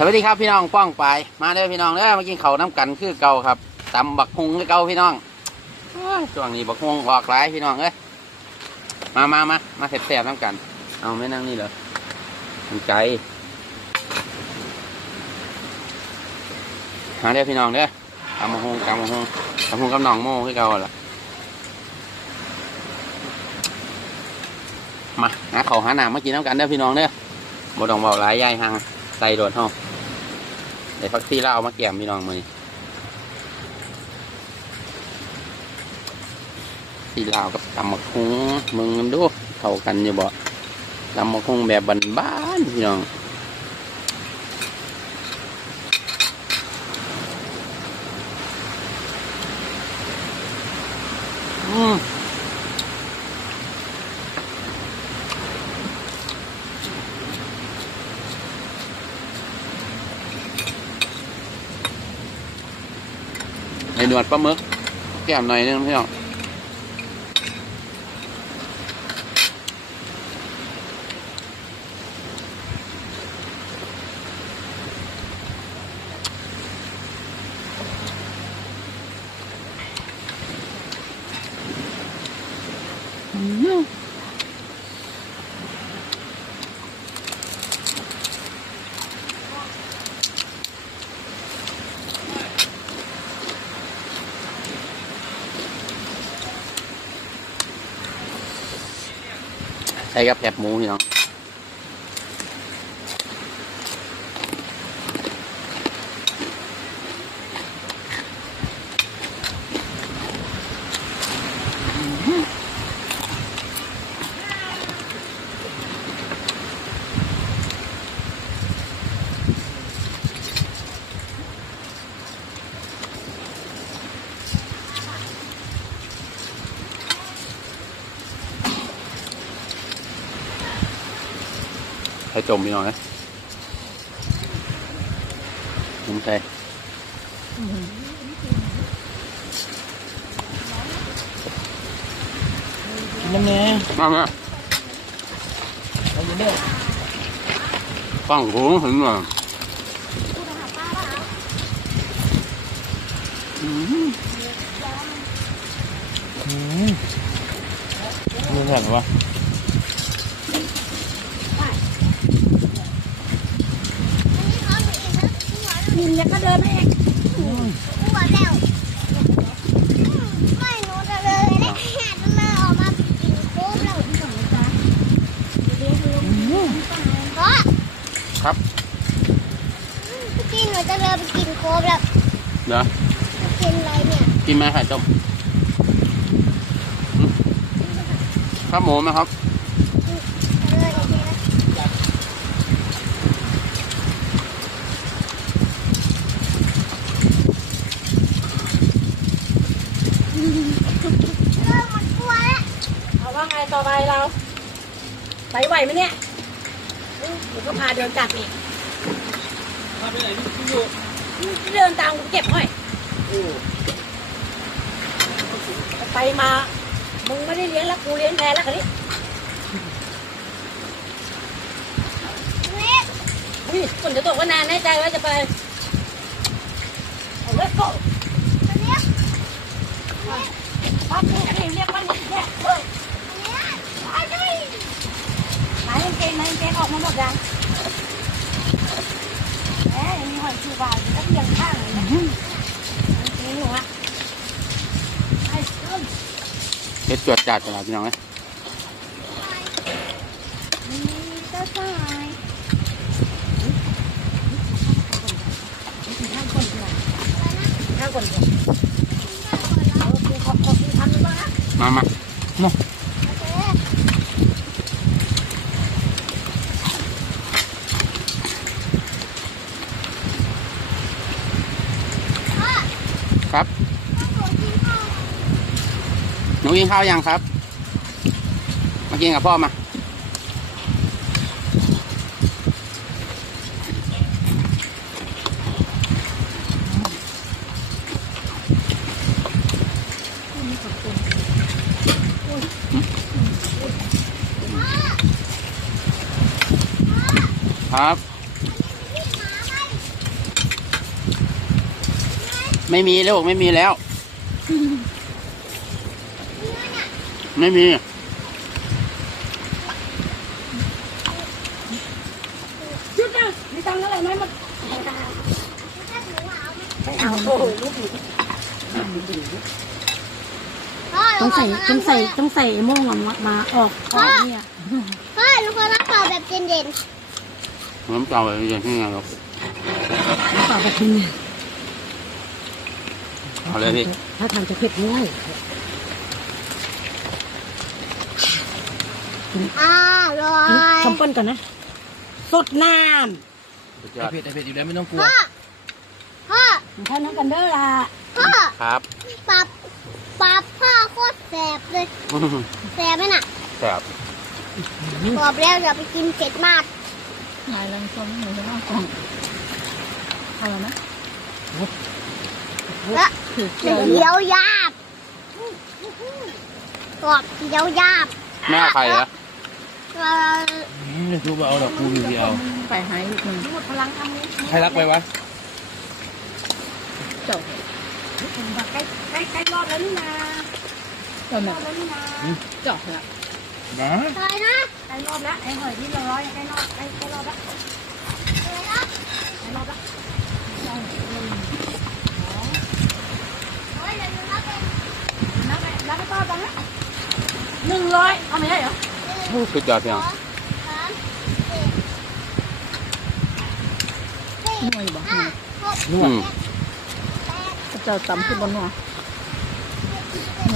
สวัสดีครับพี่น้องป้องไปมาเด้อพี่น้องเด้อมากินข้าวน้ำกันคือเก่าครับตำบักฮงคือเก่าพี่น้องช่วงนี้บักฮงออกหลายพี่น้องเอ้ยมามามามาแซ่บๆน้ำกัน เอาไม่นั่งนี่เหรอมันไกลมาเด้อพี่น้องเด้อตำบักฮงตำบักฮงตำบักฮงกับน้องโม่คือเก่าล่ะมาหาข้าวหาน้ำมากินน้ำกันเด้อพี่น้องเด้อบ่ต้องเบาหลายใหญ่ห่างใส่โดดห้อง เดี๋ยวพักซี่เราเอามาเกี่ยมพี่น้องมือนี้ซี่ลาวกับตำมะคุงมึงกันดูเข้ากันอยู่บ่ตำมะคุงแบบบ้านๆพี่น้องอืม หนวดปลาหมึกแก้มหน่อยนึงพี่น้อง ใช้กับแคบหมูพี่น้อง ใช้จมพี่น้องนะผมใส่กินน้ำเนื้อมามาเอาอยู่เนี่ยฟังหูถึงหน่อยอืมอืมมึงเห็นปะ มินแล้วก็เดินมาเองหัวแล้วไม่หนูจะเลยแล้วแหกมันออกมากินโค้งแล้วเพราะครับพี่หนูจะเลยไปกินโค้งแล้วเดี๋ยวกินอะไรเนี่ยกินไหมไข่ต้มอืมครับหมูไหมครับ เลยอย่างนี้นะเริ่มมันกลัวแล้ว เอาว่าไง ต่อไปเราไปไหวไหมเนี่ยเดี๋ยวก็พาเดินกลับอีกพาไปไหนพี่อยู่เดินตามกูเก็บห้อยไปมา มึงไม่ได้เลี้ยงแล้วกูเลี้ยงแทนแล้วคันนี้นี่อุ้ยฝนจะตกว่านานแน่ใจว่าจะไปเอาเลยก็ตัวเนี้ยปั๊บนี่เรียกว่านี่เนี่ยเฮ้ยตัวเนี้ยไอ้นี่ ไหนกาง เกงไหนกางเกงออกมาหมดยังแหมยังมีหอยชูบาอยู่ก็เพียงข้างเลยนะกางเกงหนูอะไอ้เอ้ยเด็ดจวดจัดตลาดพี่น้องเลยมีเจ้าชายข้างคนเดียวข้างคนเดียวเอาดูขอบขอบดูทำดูบ้างนะมามาโอเคครั หนูกินข้าวยังครับ มากินกับพ่อมา ครับ ไม่มีแล้วไม่มีแล้ว ไม่มี ชุดน่ะมีตังค์อะไรไหมมันเอาโอ้โหลูกหนูต้องใส่ต้องใส่ต้องใส่ไอ้โม่งมามาออกออกเนี่ยพ่อลูกคนรักเป่าแบบเย็นน้ำเปล่าอะไรอย่างนี้ครับเปล่าแบบนี้เอาเลยพี่ถ้าทำจะเผ็ดง่าย อ้าวรออันนี้ยคำเปิ้ลก่อนนะ สดน้สุดยไออดเผ็ดไอเผ็ดอยู่แล้วไม่ต้องกลัว พ่อ พ่อำท่านน้ำกันเด้อล่ะพ่อครับปับปับพ่อโคตรแสบเลย แสบไหมน่ะแซ่บบอกแล้วอย่าไปกินเผ็ดมากนายลังส้มหนูจะเอากล่องเอาแล้วนะและเขียวยาบกรอบเขียวยาบแม่เอาใครเห รอเอ่อไม่รู้ว่าเอาดอกกูอยู่ที่เอาไปหายลูกหนึ่งหมดพลังทำนี้ใครรักไปวะจบใกล้ใกล้ใกล้รอบแล้วนี่นะจบรแล้อวบแล้วนี่นะจบแล้วนะอะไรนะไอ้รอบแล้วไอ้หอยที่เราร้อยไอ้รอบไอ้ไอ้รอบแล้ว อะไรนะ ไอ้รอบแล้ว โอ้ยเดี๋ยวหนูรับเอง นับไปนับไปต่อตอนนี้หนึ่งร้อยเอาไม่ได้เหรอ สุดยอดพี่น้อง สามสี่ หน่วยบอก ห้าหก นว อื ด ม เจ้าตำขึ้นบนหัว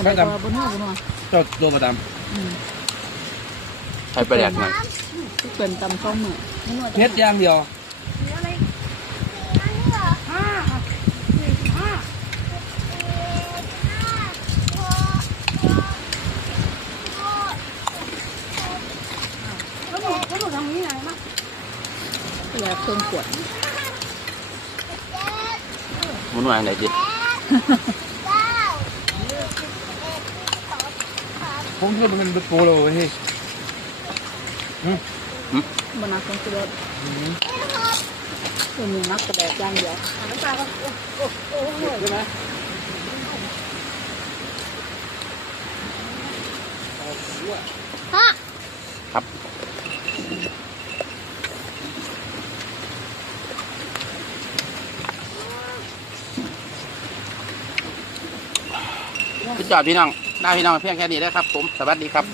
ใครตบนหัวบนหัวำเจ้าตัวประดใครประแดกหน่อยเป็นตำข้าวเหมือนำเฮ็ดอย่างเดียว สี่อันนี้เหรอ ห้าสี่สิบห้า ห้าหกหก แล้วหนูแล้วหนูทำยังไงมั้ง แล้วเครื่องขวดมุนวางไหนดิแปดเก้าสิบเอ็ดสิบสองสิบสามผมคิดว่ามันเป็นโปรเลยเฮ้ยมันนักต้องตัวตัวมีนักกระแดกย่างเดียวน้ำตาก็โอ้โหใช่ไหมพ่อครับ ยอดพี่น้องหน้าพี่น้องเพียงแค่นี้นะครับผมสวัสดีครับ